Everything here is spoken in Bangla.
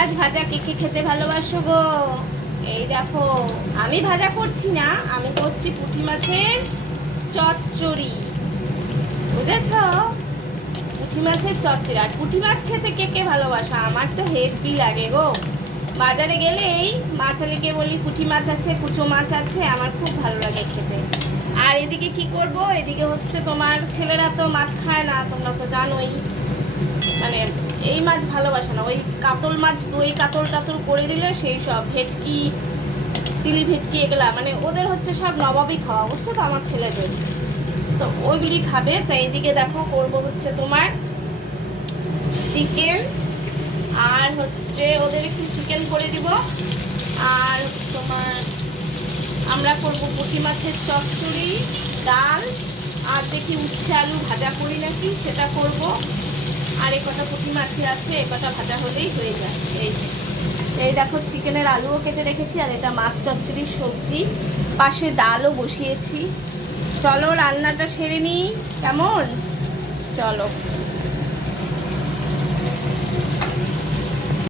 মাছ ভাজা কে কে খেতে ভালোবাসো গো? এই দেখো, আমি ভাজা করছি না, আমি করছি পুঁটি মাছের চচ্চড়ি, বুঝেছ? পুঁটি মাছের চচ্চড়ি। আর পুঁটি মাছ খেতে কে কে ভালোবাসা? আমার তো হেভি লাগে গো। বাজারে গেলেই মাছালিকে বলি পুঁটি মাছ আছে, কুচো মাছ আছে, আমার খুব ভালো লাগে খেতে। আর এদিকে কি করব, এদিকে হচ্ছে তোমার ছেলেরা তো মাছ খায় না, তোমরা তো জানোই, মানে এই মাছ ভালোবাসে না। ওই কাতল মাছ, দই কাতল টাতল করে দিলে সেই সব ভেটকি, চিলি ভেটকি, এগুলা মানে ওদের হচ্ছে সব নবাবই খাওয়া, বুঝছো তো আমার ছেলেদের, তো ওইগুলি খাবে। তাই এদিকে দেখো করব হচ্ছে তোমার চিকেন, আর হচ্ছে ওদের একটু চিকেন করে দিব, আর তোমার আমরা করব পুঁটি মাছের চচ্চড়ি, ডাল, আর দেখি উচ্ছে আলু ভাজা করি নাকি সেটা করব। আর এই কটা পুঁটি মাছই আছে, এ কটা ভাজা হলেই হয়ে যায়। এই দেখো চিকেনের আলুও কেটে রেখেছি, আর এটা মাছ চচ্চড়ির সবজি, পাশে ডালও বসিয়েছি। চলো রান্নাটা সেরে নিই, কেমন? চলো।